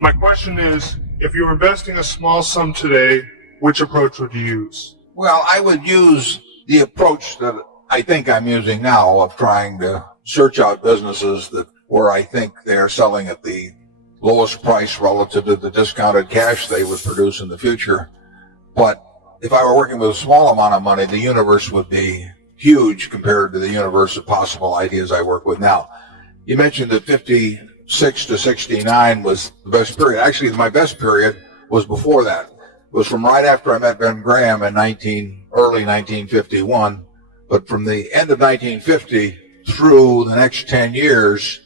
My question is, if you're investing a small sum today, which approach would you use? Well, I would use the approach that I think I'm using now of trying to search out businesses where I think they're selling at the lowest price relative to the discounted cash they would produce in the future. But if I were working with a small amount of money, the universe would be huge compared to the universe of possible ideas I work with now. You mentioned that 56 to 69 was the best period. Actually, my best period was before that. It was from right after I met Ben Graham in early 1951. But from the end of 1950 through the next 10 years,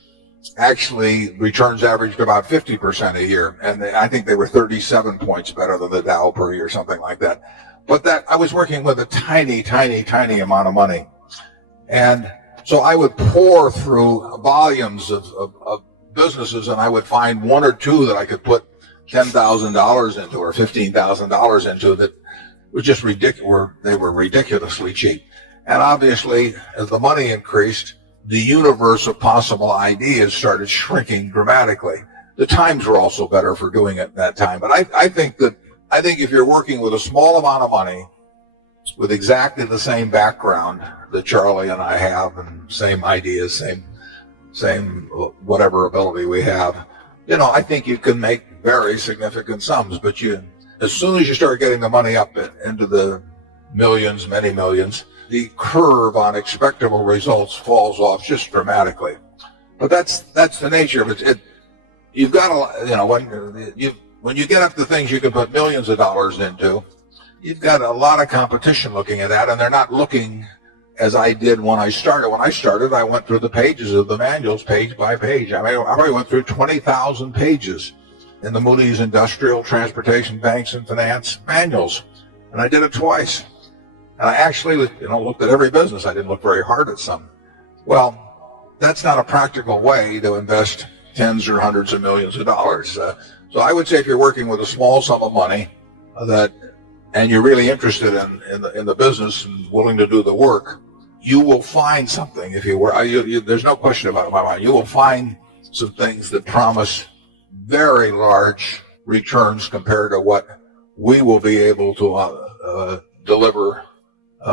actually returns averaged about 50% a year. And I think they were 37 points better than the Dow per year, something like that. But that I was working with a tiny, tiny, tiny amount of money. And so I would pour through volumes of businesses, and I would find one or two that I could put $10,000 into or $15,000 into that was just ridiculous. They were ridiculously cheap. And obviously, as the money increased, the universe of possible ideas started shrinking dramatically. The times were also better for doing it at that time. But I think if you're working with a small amount of money, with exactly the same background that Charlie and I have, and same ideas, same whatever ability we have, I think you can make very significant sums. But as soon as you start getting the money up into the millions, many millions, the curve on expectable results falls off just dramatically. But that's the nature of it. You've got when you get up to things you can put millions of dollars into, you've got a lot of competition looking at that, and they're not looking as I did when I started. When I started, I went through the pages of the manuals page by page. I probably went through 20,000 pages in the Moody's Industrial, Transportation, Banks, and Finance manuals, and I did it twice. And I actually, looked at every business. I didn't look very hard at some. Well, that's not a practical way to invest tens or hundreds of millions of dollars. So I would say if you're working with a small sum of money and you're really interested in the business and willing to do the work, you will find something. There's no question about it in my mind. You will find some things that promise very large returns compared to what we will be able to deliver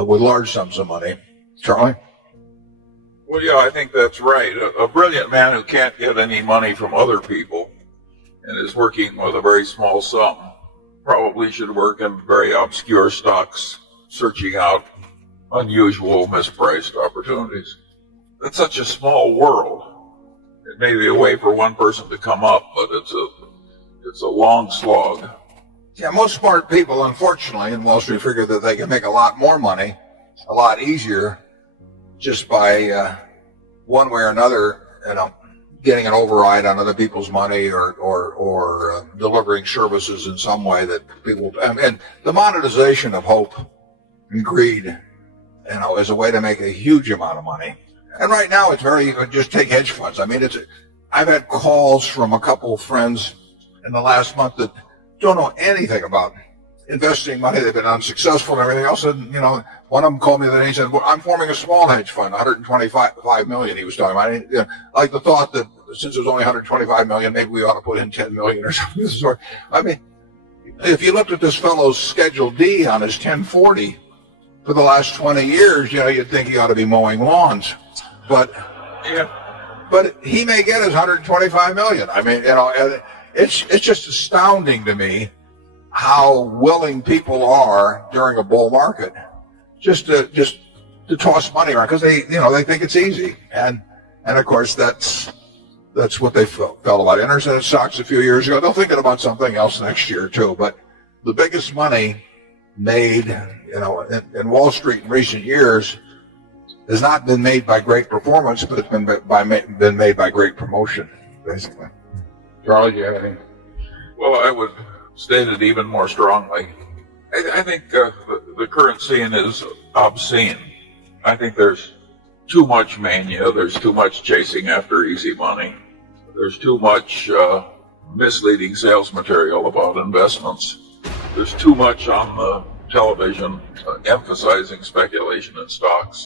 with large sums of money. Charlie? Well, yeah, I think that's right. A brilliant man who can't get any money from other people and is working with a very small sum probably should work in very obscure stocks, searching out unusual, mispriced opportunities. It's such a small world. It may be a way for one person to come up, but it's a long slog. Yeah, most smart people, unfortunately, in Wall Street figure that they can make a lot more money, a lot easier, just by one way or another, getting an override on other people's money or delivering services in some way that people. And the monetization of hope and greed, is a way to make a huge amount of money. And right now, it's just take hedge funds. I've had calls from a couple of friends in the last month that don't know anything about investing money. They've been unsuccessful and everything else. And, one of them called me the other day and said, well, I'm forming a small hedge fund, 125 million he was talking about. Like the thought that since there's only 125 million, maybe we ought to put in 10 million or something of the sort. If you looked at this fellow's Schedule D on his 1040 for the last 20 years, you'd think he ought to be mowing lawns. But he may get his 125 million. It's just astounding to me how willing people are during a bull market just to toss money around because they think it's easy. And of course that's what they felt about internet stocks a few years ago. They'll think about something else next year too. But the biggest money made, in Wall Street in recent years has not been made by great performance, but it's been made by great promotion, basically. Charlie, do you have anything? Well, I would state it even more strongly. I think the current scene is obscene. I think there's too much mania. There's too much chasing after easy money. There's too much misleading sales material about investments. There's too much on the television emphasizing speculation in stocks.